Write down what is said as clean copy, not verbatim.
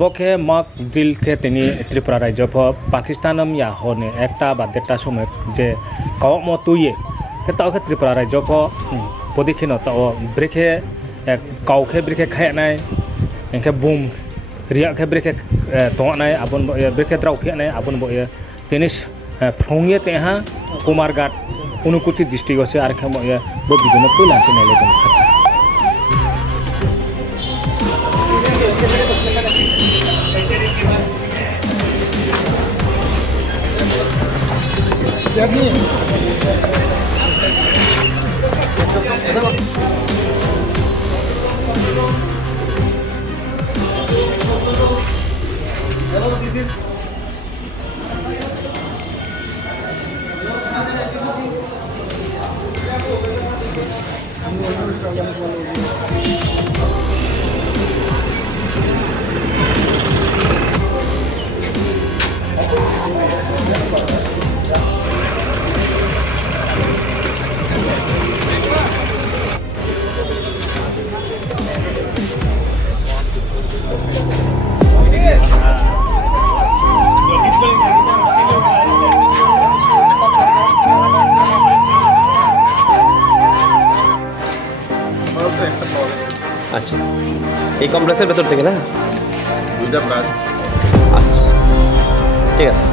বকে মক দিল খে তিনি ত্রিপুরা রাজ্য পাকিস্তানম ইয়া হনে একটা বা দেড়টা সময় যে কম তুইয়ে তাও ত্রিপুরা রাজ্য পদিখিন তাও ব্রেকে কাউকে ব্রেকে খায় নাই এনকে বুম রিয়াকে ব্রেকে তোনায় আবন ব্রেকে দ্রাউ ফেনায় আবন বয়ে তিনি ফ্রংয়ে তেহা কুমারঘাট উনকুটি ডিস্ট্রিক্ট আছে আর খেম বো বিজনে কইলাঞ্চি নাইলে তুমি খাচ্ছা আচ্ছা এই কমপ্লেক্সের ভেতর থেকে না দুইটা ব্রাঞ্চ আচ্ছা ঠিক আছে